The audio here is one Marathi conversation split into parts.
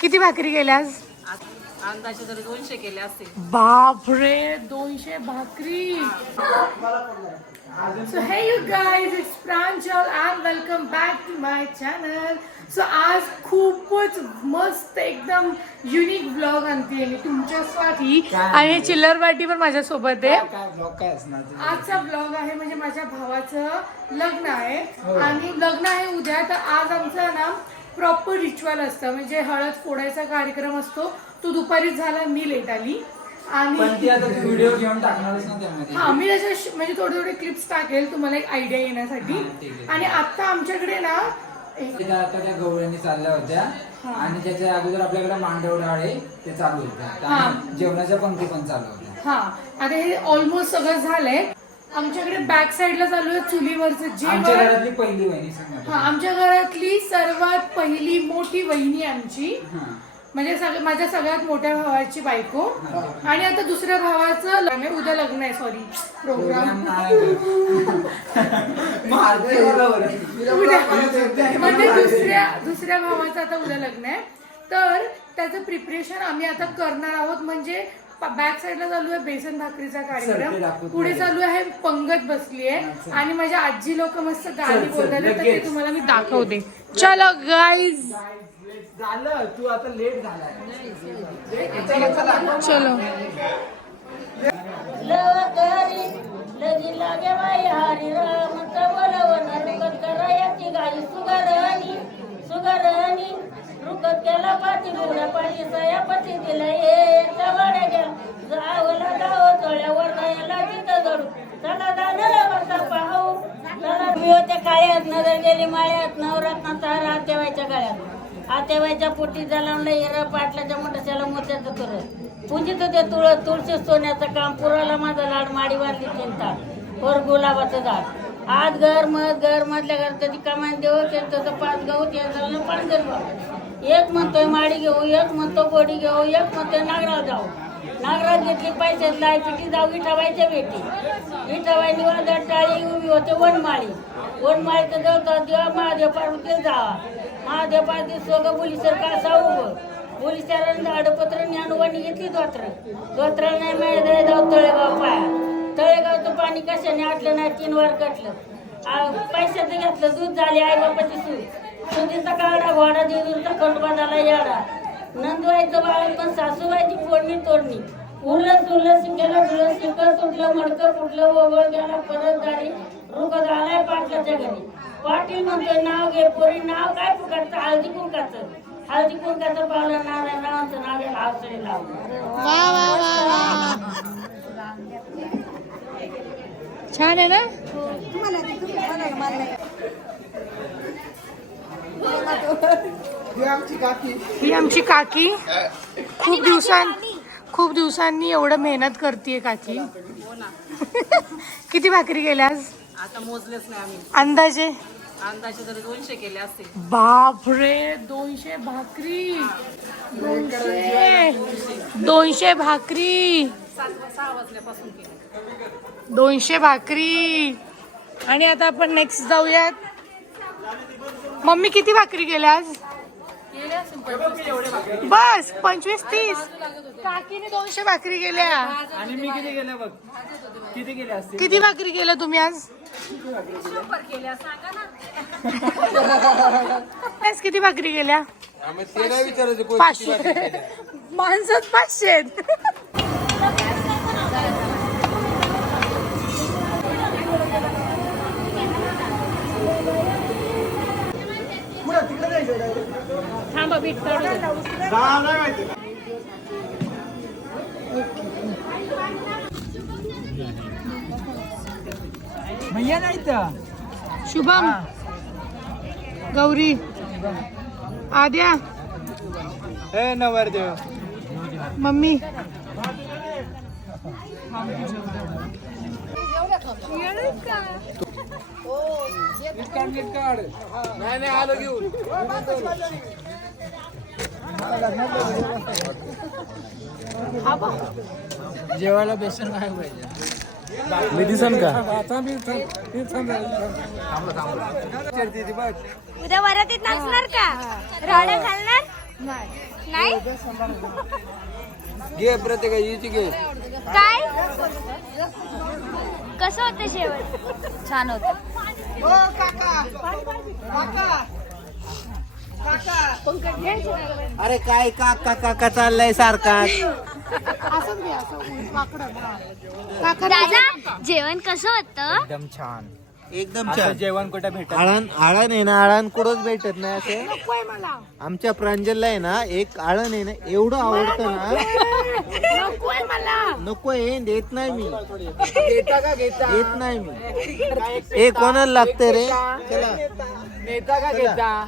किती भाकरी केल्यास? अंदाजे तरी दोनशे केले असतील बापरे दोनशे भाकरी. So hey you guys it's Pranjal and welcome back to my channel so आज खूपच मस्त एकदम युनिक ब्लॉग आणते मी तुमच्यासाठी. आणि हे चिल्लर पार्टी पण माझ्यासोबत आहे? आजचा ब्लॉग आहे म्हणजे माझ्या भावाचं लग्न आहे. आणि लग्न आहे उद्या तर आज आमचं ना प्रॉपर रिच्युअल असतं. म्हणजे हळद फोडायचा कार्यक्रम असतो. तो दुपारीच झाला मी लेट आली. पण आणि ती आता तू व्हिडिओ घेऊन टाकणारच ना त्यामध्ये. हा मी त्याच्या म्हणजे थोडे थोडे क्लिप्स टाकेल तुम्हाला एक आयडिया येण्यासाठी. हा, ठीक आहे. आणि आता आमच्याकडे ना एक- त्या आता त्या गवळणी चालल्या होत्या. आणि त्याच्या अगोदर आपल्याकडे मांडव डाळे ते चालू होत्या हा. आणि जेवणाच्या पंक्ती पण चालू होत्या. हा. आता हे ऑलमोस्ट सगळं झालंय. आमच्याकडे बॅक साईडला चालू आहे चुलीवरचं. आमच्या जेवण घरातली पहिली वहिनी हा आमच्या घरातली सर्वात पहिली मोठी वहिनी आमची. हा. म्हणजे सग- माझ्या सगळ्यात मोठ्या भावाची बायको. आणि आता दुसऱ्या भावाचं लग्न आहे. उद्या लग्न आहे सॉरी प्रोग्राम प्रोग्राम नाही. मारतोय मला बरं. म्हणजे दुसऱ्या दुसऱ्या भावाचं आता उद्या लग्न आहे. तर त्याचं प्रिपरेशन आम्ही आता करणार आहोत. म्हणजे बॅक साईडला चालू आहे बेसन भाकरीचा कार्यक्रम. पुढे. चालू आहे पंगत बसली आहे. आणि माझ्या आजी लोक मस्त गाणी बोलतात. तर ते. तुम्हाला मी दाखवते. चलो गाईज झालं तू आता लेट झालाय. चलो. लगी लागे बाई हरी राम करायची गाई रुकत केला पाणी सया पती दिला ये वाड्या घ्या. जावला जाव चोळ्यावर गायला तिथं जडू. चला दादा बसा पाहू. चला मी होत्या काळ्यात नजर गेली माळ्यात. नवरात हार आतेवायच्या गळ्यात. आतेवायच्या पोटी जलावलं हिरा पाटलाच्या मोठ्याला मोत्याचं तुर. पूजित होते तुळ तुळशी सोन्याचं काम. पुराला माझा लाड माडी बांधली चिंता. वर गुलाबाचं झाड. आज घर मध घर मधल्या घर त्याची कमान देऊ त्याचं पाच गहू ते झालं पाणी देऊ एक म्हणतोय माडी घेऊ एक म्हणतो गोडी घेऊ एक म्हणतोय नागराव जाऊ. नागराव घेतली पैसे लाय पिठी जाऊ विठाबाईच्या भेटी. विठाबाई निवादा टाळी उभी होते वनमाळी. वनमाळीचं जवळ देवा महादेव पार्वती जावा. महादेव पार्वती सोगं बोली सर का साऊ पोलिसांना झाडपत्र ज्ञानवाणी घेतली धोत्र धोत्र नाही मिळाले जाऊ तळेगाव पाया. तळेगावचं पाणी कशाने आटलं नाही तीन वर कटलं. आ, पैशाचं घेतलं दूध झाली आई बापाची सूज सुधीचा काढा घोडा देवीचा खंडोबा झाला याडा. नंदवायचं बाळ पण सासूबाईची फोडणी तोडणी उलस उलस केलं उलस शिकल तुटलं मडकं फुटलं ओघळ गेला परत झाली रुक झालाय पाटलाच्या घरी. पाटील म्हणतोय नाव घे पोरी नाव काय फुकायचं हळदी कुंकाचं. हळदी कुंकाचं पावलं नाव नावाचं नाव घ्या हावसळे लावलं छान आहे ना? ही आमची काकी. खूप दिवसां खूप दिवसांनी एवढं मेहनत करते काकी. किती भाकरी केल्यास आता मोजलेच नाही आम्ही. अंदाजे? अंदाजे तरी दोनशे केले असतील बापरे दोनशे भाकरी. दोनशे दोनशे भाकरी. सहा वाजल्यापासून दोनशे भाकरी. आणि आता आपण नेक्स्ट जाऊयात. मम्मी किती भाकरी असेल पंचवीस. बस पंचवीस तीस. काकीने दोनशे भाकरी केल्या. आणि मी किती गेल्या बघ? किती गेले असतील? किती भाकरी केल्या तुम्ही आज? शंभर केल्या सांगा ना. आज किती भाकरी केल्या? ते नाही विचारायचं कोण पाचशे. माणसात पाचशे आहेत. बीट काढू भैया नाही शुभम गौरी आद्या हे नवरदेव मम्मी। नाही नाही आलो घेऊन जेवायला बेसन काय पाहिजे. मी दिसन का? उद्या वरातीत नाचणार का? राड्या घालणार? नाही? घे प्रत्येकाची घे. काय? कसं होतं शेवट? छान होत. अरे काय काका काका चाललाय सारखा? दादा जेवण कसं होतं? एकदम छान. एकदम छान. जेवण कुठे भेटत आळण आळण आहे ना आळण कुठंच भेटत नाही असे. आमच्या प्रांजलला आहे ना एक आळण आहे ना एवढं आवडतं ना. नको आहे. देत नाही मी. देत नाही मी. ए कोणाला लागते रे? नेता का घेता?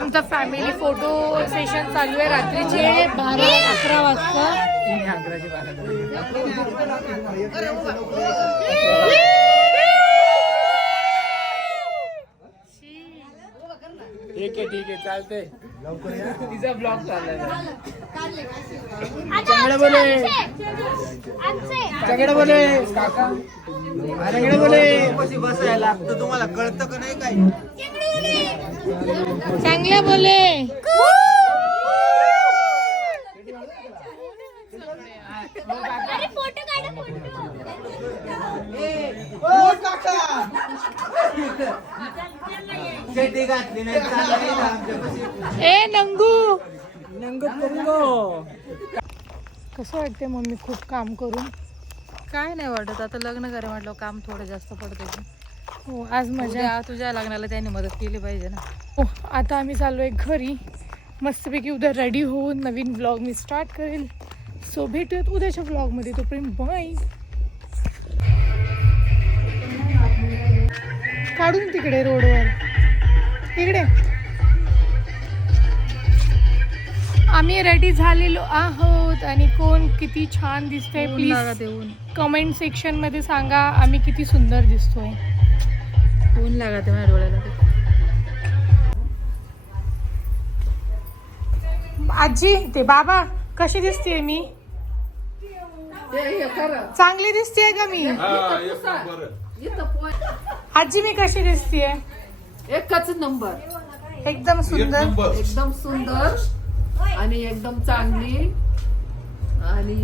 आमचा फॅमिली फोटो सेशन चालू आहे रात्रीचे. बारा अकरा वाजता. ठीक आहे ठीक आहे चालतंय. तिचा ब्लॉग आता बोले. सगळे बोले. काका. सगळे बोले. कशी बसायला लागतं. तुम्हाला कळतं का नाही काय चांगले बोले. अरे फोटो काढा फोटो. शेती घातली नाही चाललंय ना आमच्यापाशी. ए नंगू. कसं वाटते मम्मी खूप काम करून? काय नाही वाटत. आता लग्न करे म्हटलं काम थोडं जास्त पडतं हो आज मजा. उद्या तुझ्या लग्नाला त्यांनी मदत केली पाहिजे ना. हो आता आम्ही चाललोय घरी. मस्तपैकी उद्या रेडी होऊन नवीन ब्लॉग मी स्टार्ट करेल. सो भेटूयात उद्याच्या ब्लॉगमध्ये तोपर्यंत बाय काढून तिकडे रोडवर तिकडे आम्ही रेडी झालेलो आहोत आणि कोण किती छान दिसतंय. प्लीज लागत आहे, ऊन कमेंट सेक्शनमध्ये सांगा आम्ही किती सुंदर दिसतोय. ऊन लागत माझ्या डोळ्याला? आजी ते बाबा. कशी दिसतेय मी? चांगली दिसतेय का मी? आजी मी कशी दिसतेय? एकच नंबर. एकदम सुंदर. एकदम सुंदर आणि एकदम चांगली. आणि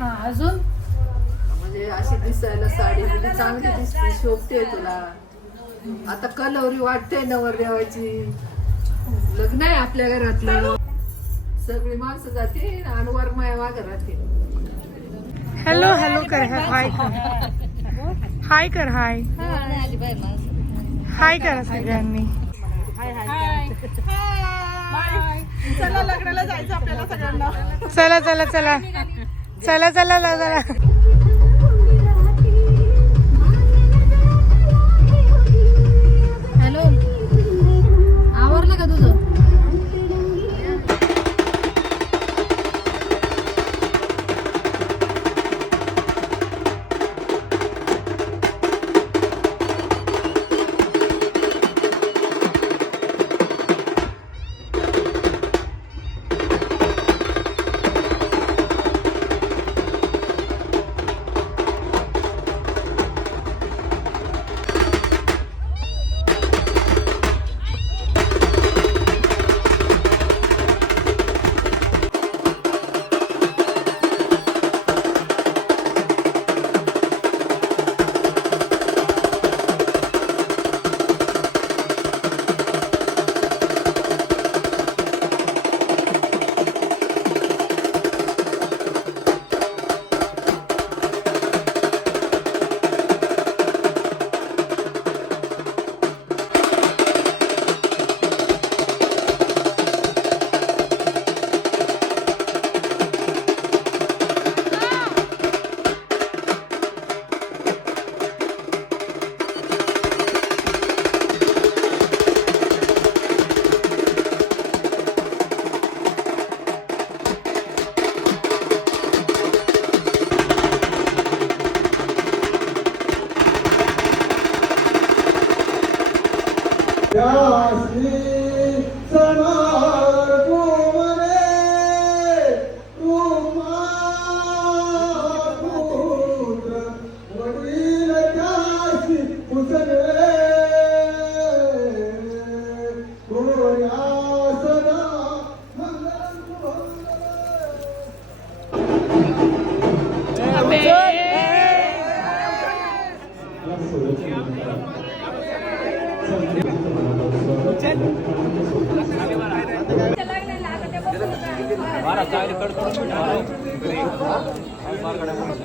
हा अजून? म्हणजे अशी दिसायला साडी म्हणजे चांगली दिसते. शोभते तुला. आता कलवरी वाटते नवरदेवाची. लग्न आहे आपल्या घरातलं. सगळी माणसं जाते आणि वरमाया राहते हॅलो हॅलो कर हाय कर हाय कर हाय हाय करा सगळ्यांनी. चला चला चला. चला चला चला चला. Obrigado. ಹೊರಗಡೆ ಬಂದು